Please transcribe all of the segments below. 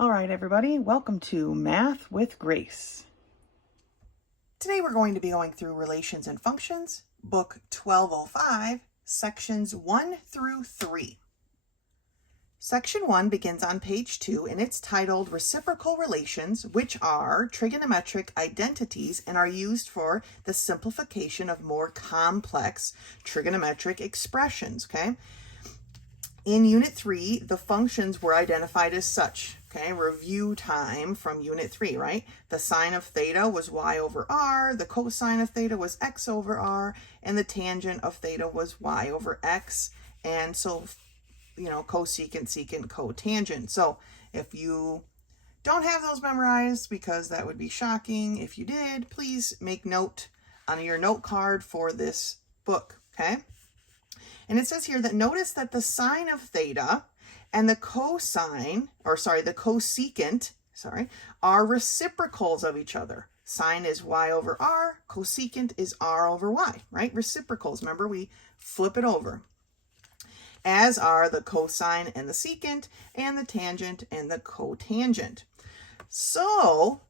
All right, everybody, welcome to Math with Grace. Today we're going to be going through Relations and Functions, Book 1205, Sections 1 through 3. Section 1 begins on page 2 and it's titled Reciprocal Relations, which are trigonometric identities and are used for the simplification of more complex trigonometric expressions, okay? In Unit 3, the functions were identified as such. Okay, review time from Unit 3, right? The sine of theta was y over r, the cosine of theta was x over r, and the tangent of theta was y over x. And so, cosecant, secant, cotangent. So if you don't have those memorized, because that would be shocking if you did, please make note on your note card for this book, okay? And it says here that notice that the sine of theta and the cosecant, are reciprocals of each other. Sine is y over r, cosecant is r over y, right? Reciprocals, remember we flip it over. As are the cosine and the secant, and the tangent and the cotangent. So,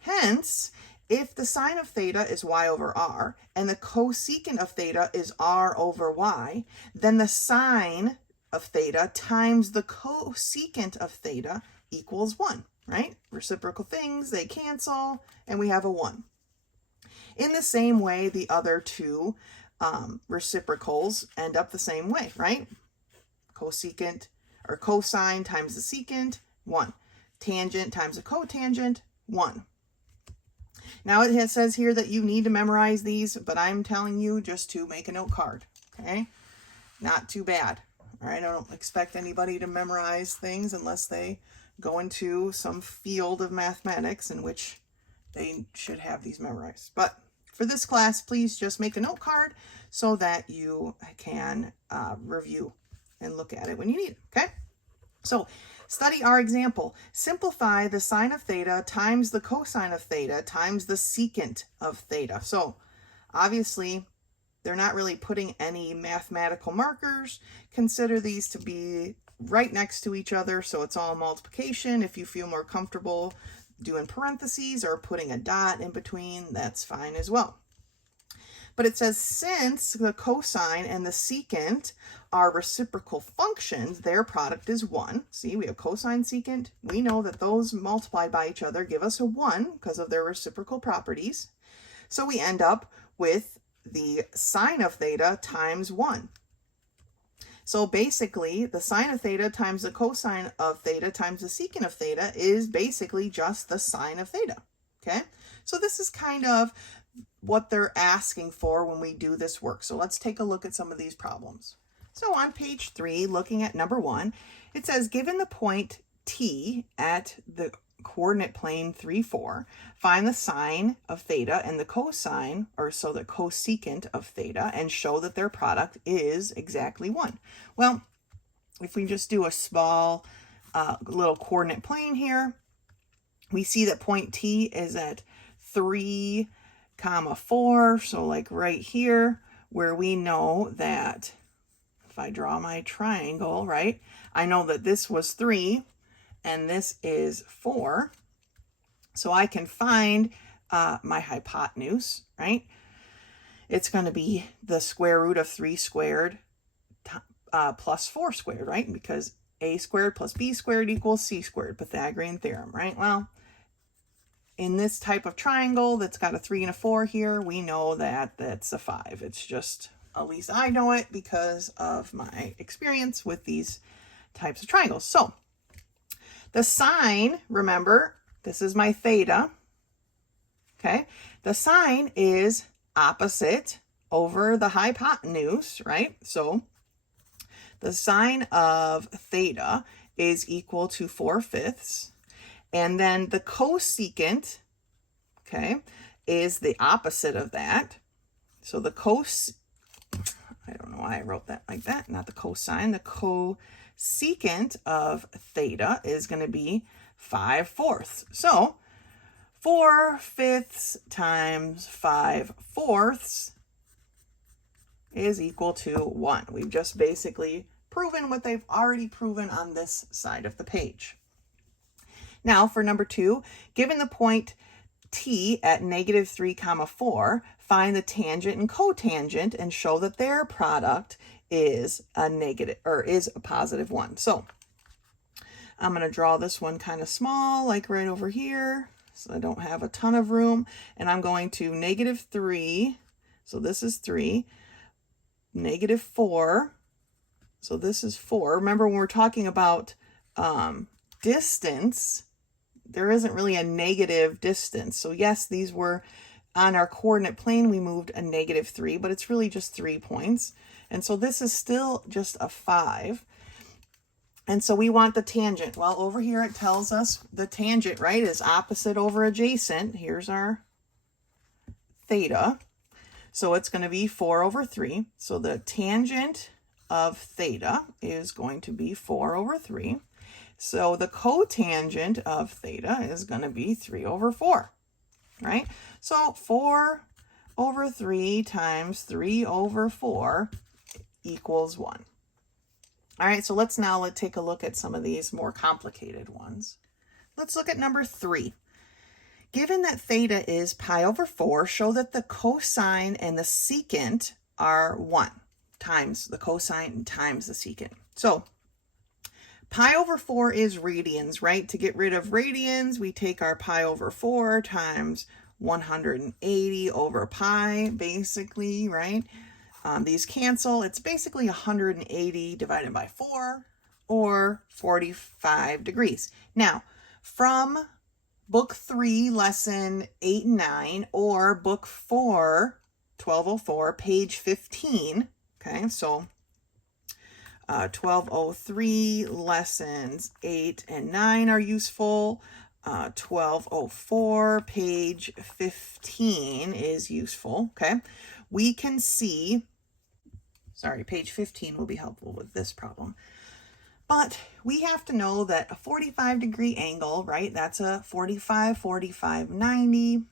hence, if the sine of theta is y over r and the cosecant of theta is r over y, then the sine of theta times the cosecant of theta equals 1, right? Reciprocal things, they cancel, and we have a 1. In the same way, the other two reciprocals end up the same way, right? Cosecant or cosine times the secant, 1. Tangent times the cotangent, 1. Now it says here that you need to memorize these, but I'm telling you just to make a note card, okay? Not too bad, all right? I don't expect anybody to memorize things unless they go into some field of mathematics in which they should have these memorized. But for this class, please just make a note card so that you can review and look at it when you need it, okay? So study our example. Simplify the sine of theta times the cosine of theta times the secant of theta. So obviously, they're not really putting any mathematical markers. Consider these to be right next to each other, so it's all multiplication. If you feel more comfortable doing parentheses or putting a dot in between, that's fine as well. But it says since the cosine and the secant are reciprocal functions, their product is 1. See, we have cosine, secant. We know that those multiplied by each other give us a 1 because of their reciprocal properties. So we end up with the sine of theta times 1. So basically, the sine of theta times the cosine of theta times the secant of theta is basically just the sine of theta, okay? So this is kind of what they're asking for when we do this work. So let's take a look at some of these problems. So on page 3, looking at number 1, it says, given the point T at the coordinate plane 3, 4, find the sine of theta and the cosine, or so the cosecant of theta, and show that their product is exactly 1. Well, if we just do a small little coordinate plane here, we see that point T is at 3, 4, so like right here, where we know that if I draw my triangle, right, I know that this was 3 and this is 4. So I can find my hypotenuse, right? It's going to be the square root of 3 squared plus 4 squared, right? Because a squared plus b squared equals c squared, Pythagorean theorem, right? Well, in this type of triangle that's got a 3 and a 4 here, we know that that's a 5. It's just, at least I know it because of my experience with these types of triangles. So the sine, remember, this is my theta, okay? The sine is opposite over the hypotenuse, right? So the sine of theta is equal to 4/5. And then the cosecant, okay, is the opposite of that. So the I don't know why I wrote that like that, not the cosine. The cosecant of theta is going to be 5/4. So 4/5 times 5/4 is equal to 1. We've just basically proven what they've already proven on this side of the page. Now for number 2, given the point T at -3, 4, find the tangent and cotangent and show that their product is a negative or is a positive 1. So I'm going to draw this one kind of small, like right over here, so I don't have a ton of room. And I'm going to -3, so this is 3, -4, so this is 4. Remember, when we're talking about distance, there isn't really a negative distance. So yes, these were on our coordinate plane, we moved a -3, but it's really just 3 points. And so this is still just a 5. And so we want the tangent. Well, over here it tells us the tangent, right, is opposite over adjacent. Here's our theta. So it's going to be 4/3. So the tangent of theta is going to be 4/3. So the cotangent of theta is going to be 3/4, right? So 4/3 times 3/4 equals 1. All right, so let's take a look at some of these more complicated ones. Let's look at number 3. Given that theta is pi/4, show that the cosine and the secant are 1 times the cosine times the secant. So pi/4 is radians, right? To get rid of radians, we take our pi/4 times 180 over pi, basically, right? These cancel. It's basically 180 divided by 4, or 45 degrees. Now, from Book 3, Lesson 8 and 9, or Book 4, 1204, page 15, okay, so 1203, Lessons 8 and 9 are useful. 1204, page 15 is useful, okay? We can see, page 15 will be helpful with this problem. But we have to know that a 45-degree angle, right, that's a 45, 45, 90.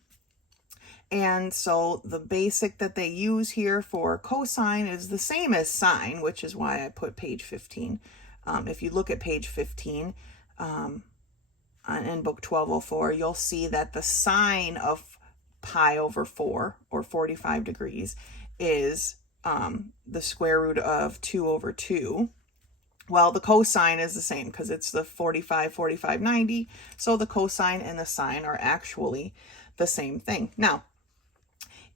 And so the basic that they use here for cosine is the same as sine, which is why I put page 15. If you look at page 15 in book 1204, you'll see that the sine of pi/4, or 45 degrees, is the square root of 2/2. Well, the cosine is the same because it's the 45, 45, 90. So the cosine and the sine are actually the same thing. Now,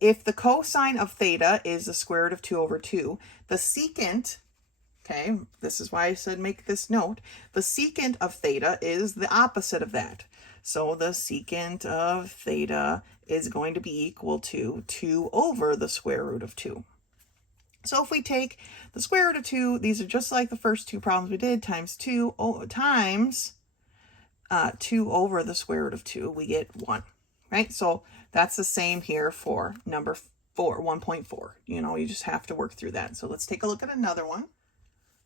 if the cosine of theta is the square root of 2/2, the secant, okay, this is why I said make this note, the secant of theta is the opposite of that. So the secant of theta is going to be equal to 2 over the square root of 2. So if we take the square root of 2, these are just like the first two problems we did, times 2 times 2 over the square root of 2, we get 1, right? So that's the same here for number 4, 1.4. You know, you just have to work through that. So let's take a look at another one.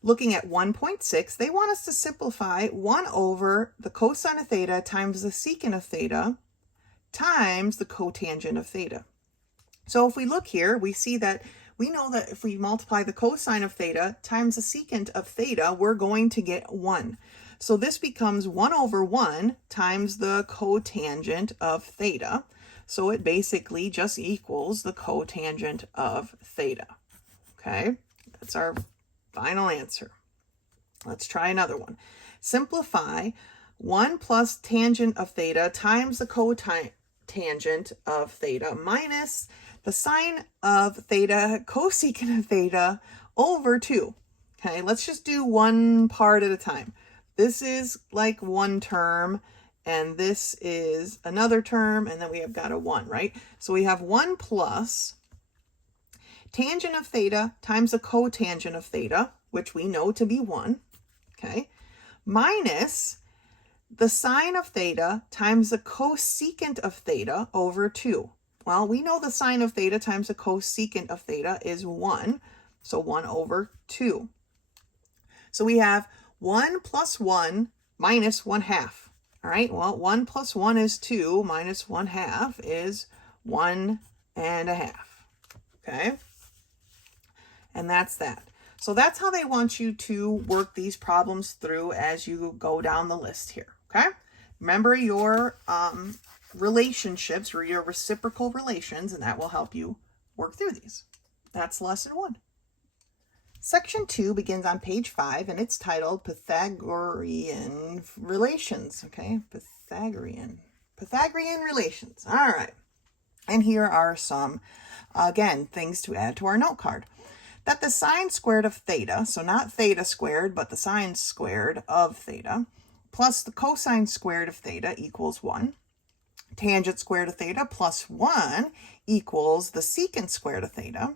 Looking at 1.6, they want us to simplify 1 over the cosine of theta times the secant of theta times the cotangent of theta. So if we look here, we see that we know that if we multiply the cosine of theta times the secant of theta, we're going to get 1. So this becomes 1 over 1 times the cotangent of theta. So it basically just equals the cotangent of theta. Okay, that's our final answer. Let's try another one. Simplify 1 plus tangent of theta times the cotangent of theta minus the sine of theta cosecant of theta over 2. Okay, let's just do one part at a time. This is like one term, and this is another term, and then we have got a 1, right? So we have 1 plus tangent of theta times the cotangent of theta, which we know to be 1, okay, minus the sine of theta times the cosecant of theta over 2. Well, we know the sine of theta times the cosecant of theta is 1, so 1 over 2. So we have 1 plus 1 minus 1/2. All right, well, 1 plus 1 is 2, minus 1/2 is 1.5. Okay, and that's that. So that's how they want you to work these problems through as you go down the list here. Okay, remember your relationships or your reciprocal relations, and that will help you work through these. That's lesson 1. Section 2 begins on page 5, and it's titled Pythagorean Relations. Okay, Pythagorean relations. All right. And here are some, again, things to add to our note card. That the sine squared of theta, so not theta squared, but the sine squared of theta, plus the cosine squared of theta equals 1. Tangent squared of theta plus 1 equals the secant squared of theta.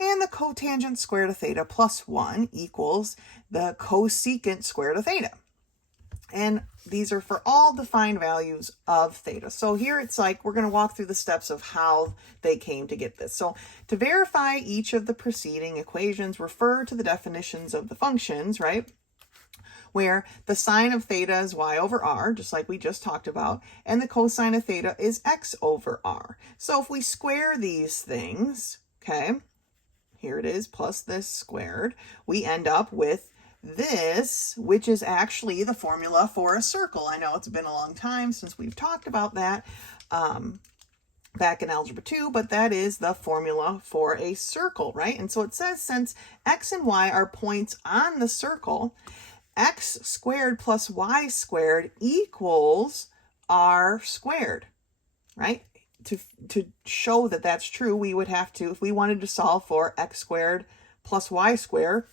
And the cotangent squared of theta plus 1 equals the cosecant squared of theta. And these are for all defined values of theta. So here it's like we're going to walk through the steps of how they came to get this. So to verify each of the preceding equations, refer to the definitions of the functions, right? Where the sine of theta is y over r, just like we just talked about, and the cosine of theta is x over r. So if we square these things, okay, here it is, plus this squared, we end up with this, which is actually the formula for a circle. I know it's been a long time since we've talked about that back in Algebra 2, but that is the formula for a circle, right? And so it says since x and y are points on the circle, x squared plus y squared equals r squared, right? To show that that's true, we would have to, if we wanted to solve for x squared plus y squared,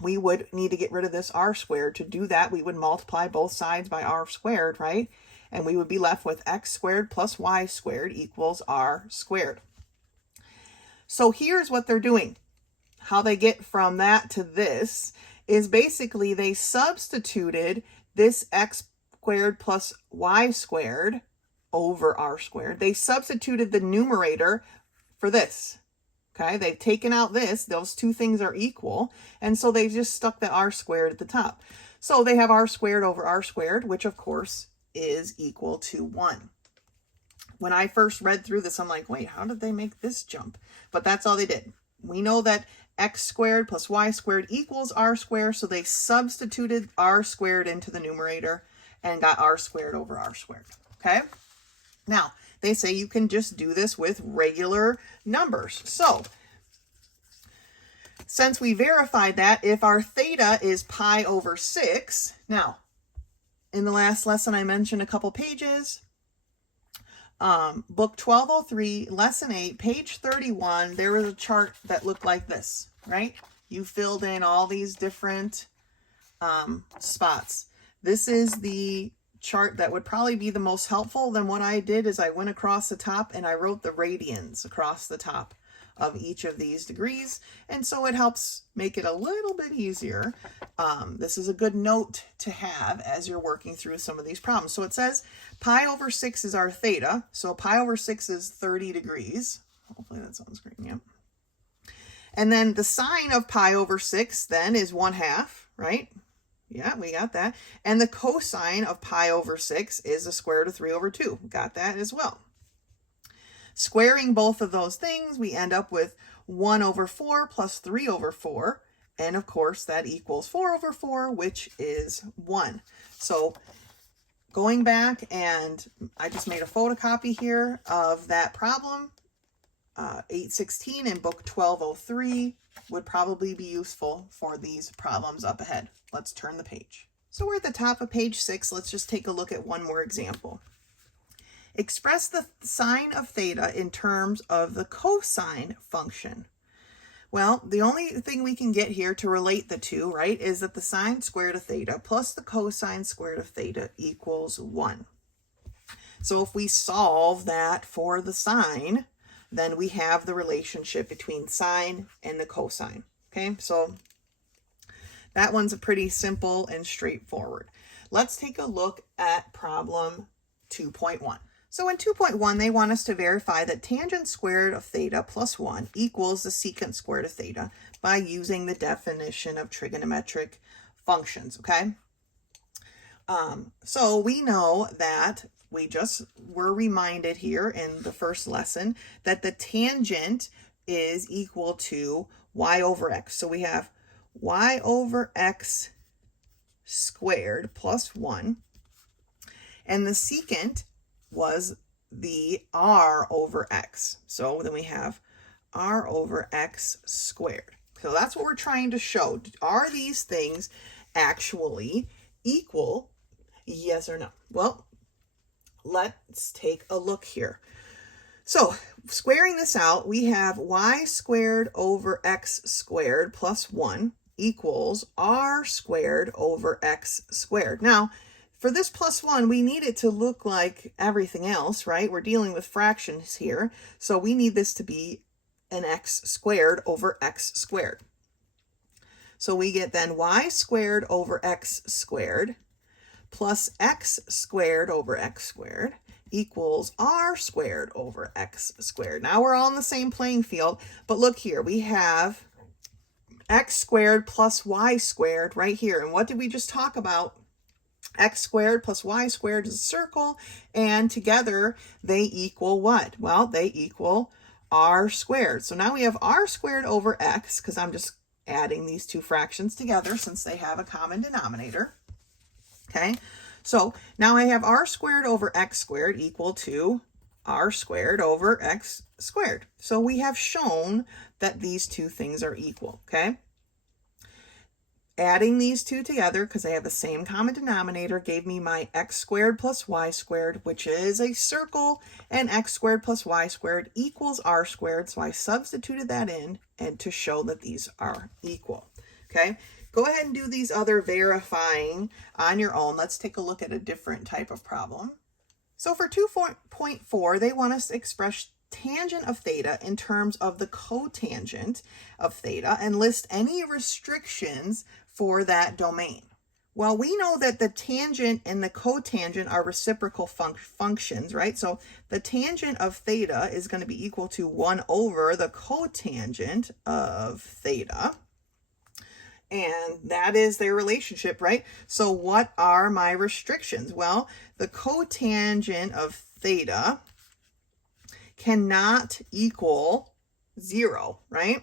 we would need to get rid of this r squared. To do that, we would multiply both sides by r squared, right? And we would be left with x squared plus y squared equals r squared. So here's what they're doing. How they get from that to this is basically they substituted this x squared plus y squared over r squared. They substituted the numerator for this. Okay, they've taken out this. Those two things are equal. And so they just stuck the r squared at the top. So they have r squared over r squared, which of course is equal to 1. When I first read through this, I'm like, wait, how did they make this jump? But that's all they did. We know that x squared plus y squared equals r squared. So they substituted r squared into the numerator and got r squared over r squared. Okay. Now, they say you can just do this with regular numbers. So, since we verified that, if our theta is pi over 6, now, in the last lesson I mentioned a couple pages, book 1203, lesson 8, page 31, there was a chart that looked like this, right? You filled in all these different spots. This is the chart that would probably be the most helpful. Then what I did is I went across the top and I wrote the radians across the top of each of these degrees, and so it helps make it a little bit easier. This is a good note to have as you're working through some of these problems. So it says pi over 6 is our theta, so pi over 6 is 30 degrees. Hopefully that's on screen, yep. And then the sine of pi over 6 then is 1/2, right? Yeah, we got that. And the cosine of pi over 6 is the square root of 3 over 2. Got that as well. Squaring both of those things, we end up with 1 over 4 plus 3 over 4. And of course, that equals 4 over 4, which is 1. So going back, and I just made a photocopy here of that problem. 816 in book 1203 would probably be useful for these problems up ahead. Let's turn the page. So we're at the top of page 6. Let's just take a look at one more example. Express the sine of theta in terms of the cosine function. Well, the only thing we can get here to relate the two, right, is that the sine squared of theta plus the cosine squared of theta equals 1. So if we solve that for the sine, then we have the relationship between sine and the cosine. Okay, so that one's a pretty simple and straightforward. Let's take a look at problem 2.1. So in 2.1, they want us to verify that tangent squared of theta plus 1 equals the secant squared of theta by using the definition of trigonometric functions, okay? So we know that we just were reminded here in the first lesson that the tangent is equal to y over x. So we have y over x squared plus 1. And the secant was the r over x. So then we have r over x squared. So that's what we're trying to show. Are these things actually equal? Yes or no? Well, let's take a look here. So squaring this out, we have y squared over x squared plus 1 equals r squared over x squared. Now, for this plus 1, we need it to look like everything else, right? We're dealing with fractions here, so we need this to be an x squared over x squared. So we get then y squared over x squared plus x squared over x squared equals r squared over x squared. Now we're all in the same playing field, but look here, we have x squared plus y squared right here. And what did we just talk about? X squared plus y squared is a circle, and together they equal what? Well, they equal r squared. So now we have r squared over x, because I'm just adding these two fractions together since they have a common denominator. Okay, so now I have r squared over x squared equal to r squared over x squared. So we have shown that these two things are equal, okay? Adding these two together, because they have the same common denominator, gave me my x squared plus y squared, which is a circle, and x squared plus y squared equals r squared. So I substituted that in and to show that these are equal, okay? Go ahead and do these other verifying on your own. Let's take a look at a different type of problem. So for 2.4, they want us to express tangent of theta in terms of the cotangent of theta and list any restrictions for that domain. Well, we know that the tangent and the cotangent are reciprocal functions, right? So the tangent of theta is going to be equal to 1 over the cotangent of theta. And that is their relationship, right? So what are my restrictions? Well, the cotangent of theta cannot equal 0, right?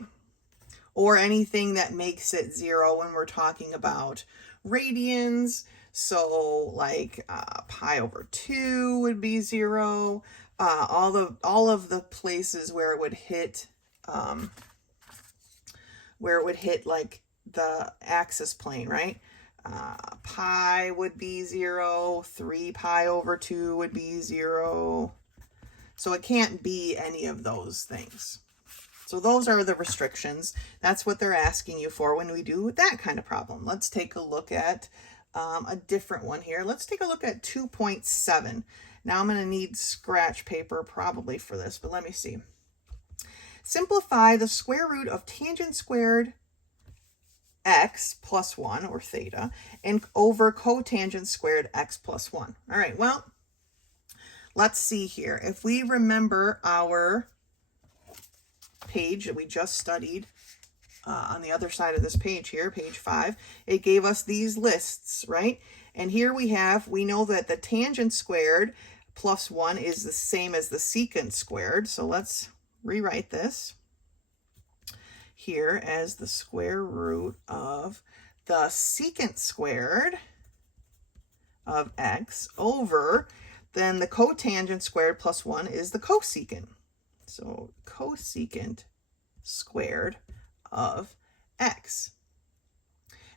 Or anything that makes it 0 when we're talking about radians. So like pi over 2 would be 0. All of the places where it would hit like the axis plane, right? Pi would be 0, 3 pi over 2 would be 0. So it can't be any of those things. So those are the restrictions. That's what they're asking you for when we do that kind of problem. Let's take a look at a different one here. Let's take a look at 2.7. Now I'm going to need scratch paper probably for this, but let me see. Simplify the square root of tangent squared x plus 1, or theta, and over cotangent squared x plus 1. All right, well, let's see here. If we remember our page that we just studied on the other side of this page here, page 5, it gave us these lists, right? And here we know that the tangent squared plus 1 is the same as the secant squared. So let's rewrite this here as the square root of the secant squared of x over, then the cotangent squared plus 1 is the cosecant. So cosecant squared of x.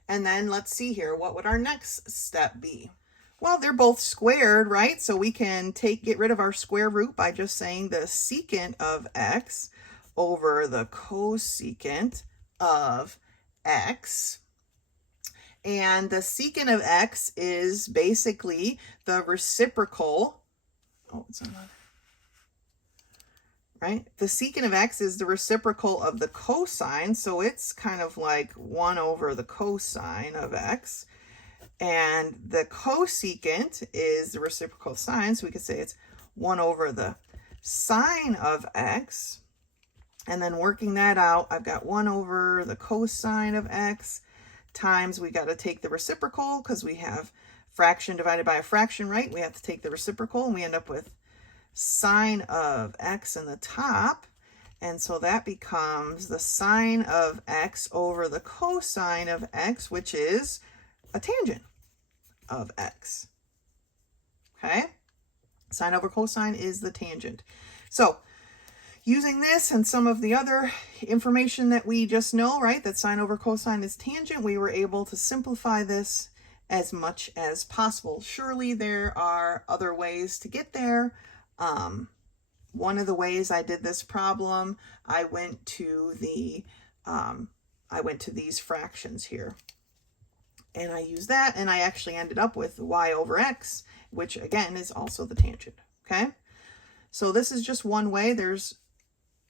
And then let's see here, what would our next step be? Well, they're both squared, right? So we can get rid of our square root by just saying the secant of x over the cosecant of x. And the secant of x is basically the reciprocal, right? The secant of x is the reciprocal of the cosine, so it's kind of like 1 over the cosine of x. And the cosecant is the reciprocal sine, so we could say it's 1 over the sine of x. And then working that out, I've got 1 over the cosine of x times, we got to take the reciprocal because we have fraction divided by a fraction, right? We have to take the reciprocal and we end up with sine of x in the top. And so that becomes the sine of x over the cosine of x, which is a tangent of x. Okay? Sine over cosine is the tangent. So using this and some of the other information that we just know, right, that sine over cosine is tangent, we were able to simplify this as much as possible. Surely there are other ways to get there. One of the ways I did this problem, I went to these fractions here. And I used that, and I actually ended up with y over x, which again is also the tangent, okay? So this is just one way.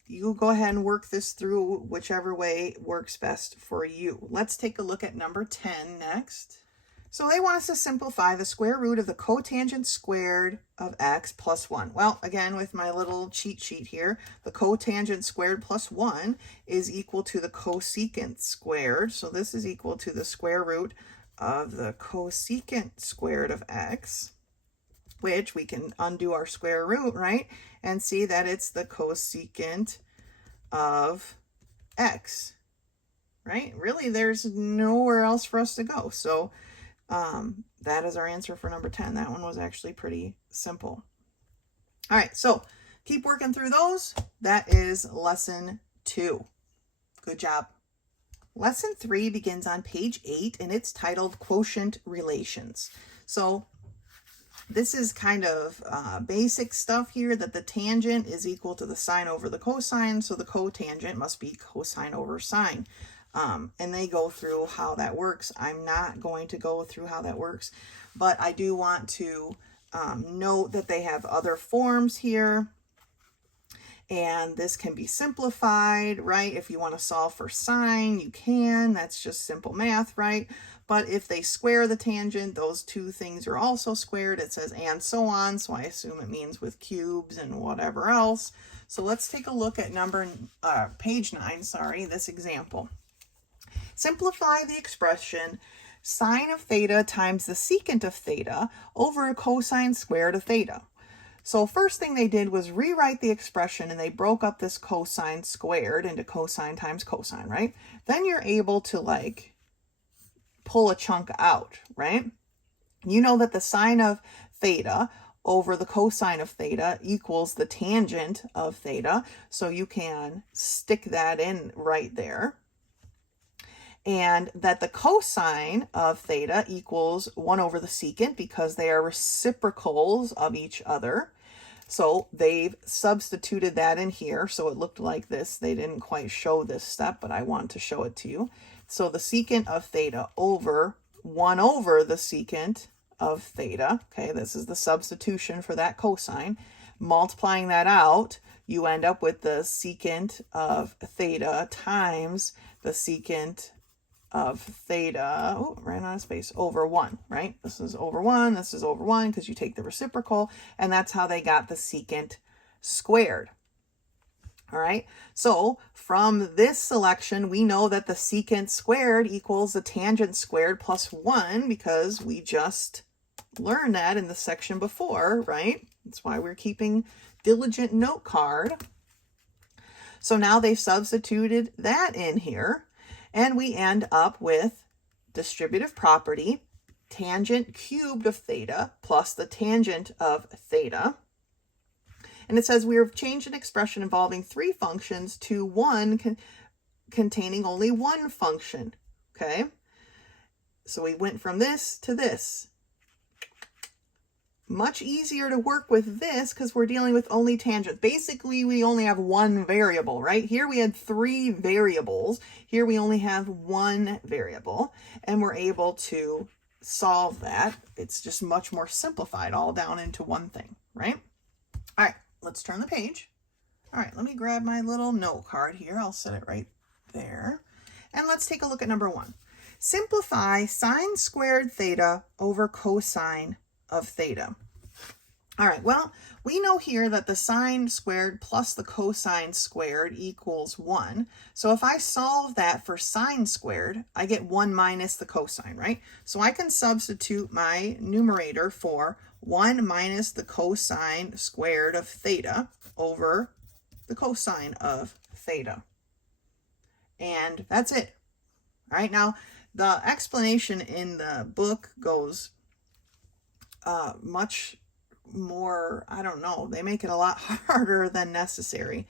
You go ahead and work this through whichever way works best for you. Let's take a look at number 10 next. So they want us to simplify the square root of the cotangent squared of x plus 1. Well, again, with my little cheat sheet here, the cotangent squared plus 1 is equal to the cosecant squared. So this is equal to the square root of the cosecant squared of x, which we can undo our square root, right? And see that it's the cosecant of x, right? Really, there's nowhere else for us to go. So that is our answer for number 10. That one was actually pretty simple. All right, so keep working through those. That is lesson 2. Good job. Lesson 3 begins on page 8, and it's titled Quotient Relations. So this is kind of basic stuff here, that the tangent is equal to the sine over the cosine, so the cotangent must be cosine over sine. And they go through how that works. I'm not going to go through how that works, but I do want to note that they have other forms here, and this can be simplified, right? If you want to solve for sine, you can. That's just simple math, right? But if they square the tangent, those two things are also squared. It says and so on, so I assume it means with cubes and whatever else. So let's take a look at page 9, this example. Simplify the expression sine of theta times the secant of theta over cosine squared of theta. So first thing they did was rewrite the expression, and they broke up this cosine squared into cosine times cosine, right? Then you're able to like pull a chunk out, right? You know that the sine of theta over the cosine of theta equals the tangent of theta, so you can stick that in right there. And that the cosine of theta equals 1 over the secant, because they are reciprocals of each other. So they've substituted that in here, so it looked like this. They didn't quite show this step, but I want to show it to you. So the secant of theta over 1 over the secant of theta. Okay, this is the substitution for that cosine. Multiplying that out, you end up with the secant of theta times the secant of theta, ran out of space, over 1, right? This is over 1, this is over 1, because you take the reciprocal, and that's how they got the secant squared. All right, so from this selection, we know that the secant squared equals the tangent squared plus 1, because we just learned that in the section before, right? That's why we're keeping diligent note card. So now they substituted that in here, and we end up with distributive property, tangent cubed of theta plus the tangent of theta. And it says we have changed an expression involving 3 functions to one containing only one function. Okay, so we went from this to this. Much easier to work with this because we're dealing with only tangents. Basically, we only have one variable, right? Here we had 3 variables. Here we only have 1 variable, and we're able to solve that. It's just much more simplified, all down into one thing, right? All right, let's turn the page. All right, let me grab my little note card here. I'll set it right there. And let's take a look at number 1. Simplify sine squared theta over cosine of theta. All right, well, we know here that the sine squared plus the cosine squared equals 1. So if I solve that for sine squared, I get 1 minus the cosine, right? So I can substitute my numerator for 1 minus the cosine squared of theta over the cosine of theta. And that's it. All right, now the explanation in the book goes much more, I don't know, they make it a lot harder than necessary.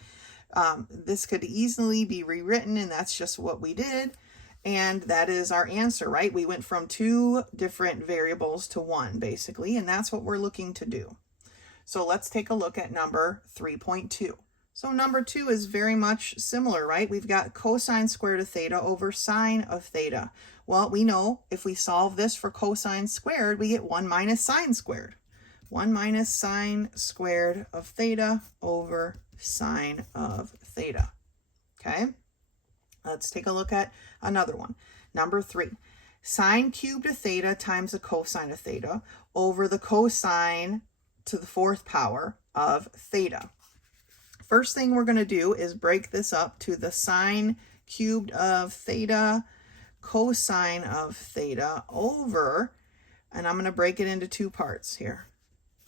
This could easily be rewritten, and that's just what we did. And that is our answer, right? We went from 2 different variables to 1, basically, and that's what we're looking to do. So let's take a look at number 3.2. So number 2 is very much similar, right? We've got cosine squared of theta over sine of theta. Well, we know if we solve this for cosine squared, we get 1 minus sine squared. 1 minus sine squared of theta over sine of theta. Okay? Let's take a look at another one. Number 3. Sine cubed of theta times the cosine of theta over the cosine to the 4th power of theta. First thing we're going to do is break this up to the sine cubed of theta, cosine of theta over, and I'm going to break it into 2 parts here.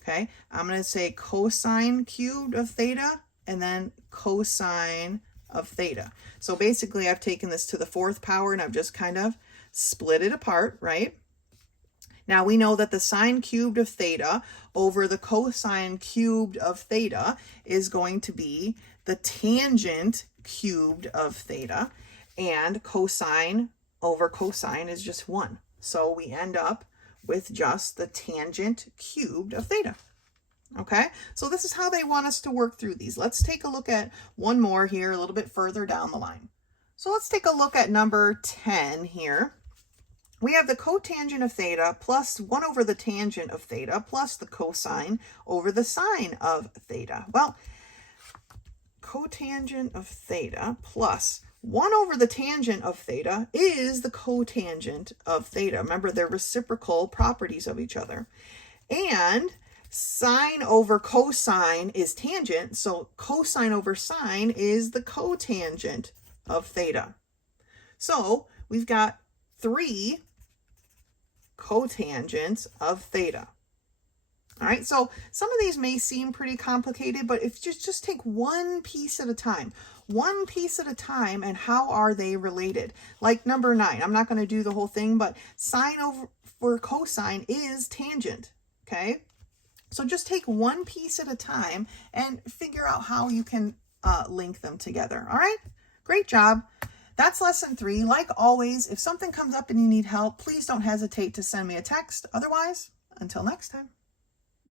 Okay, I'm going to say cosine cubed of theta and then cosine of theta. So basically I've taken this to the 4th power and I've just kind of split it apart, right? Now we know that the sine cubed of theta over the cosine cubed of theta is going to be the tangent cubed of theta, and cosine over cosine is just 1. So we end up with just the tangent cubed of theta. Okay, so this is how they want us to work through these. Let's take a look at one more here a little bit further down the line. So let's take a look at number 10 here. We have the cotangent of theta plus 1 over the tangent of theta plus the cosine over the sine of theta. Well, cotangent of theta plus 1 over the tangent of theta is the cotangent of theta. Remember, they're reciprocal properties of each other. And sine over cosine is tangent, so cosine over sine is the cotangent of theta. So we've got 3 cotangents of theta. All right, so some of these may seem pretty complicated, but if just take one piece at a time. One piece at a time, and how are they related? Like number 9, I'm not going to do the whole thing, but sine over cosine is tangent, okay? So just take one piece at a time and figure out how you can link them together, all right? Great job. That's lesson 3. Like always, if something comes up and you need help, please don't hesitate to send me a text. Otherwise, until next time.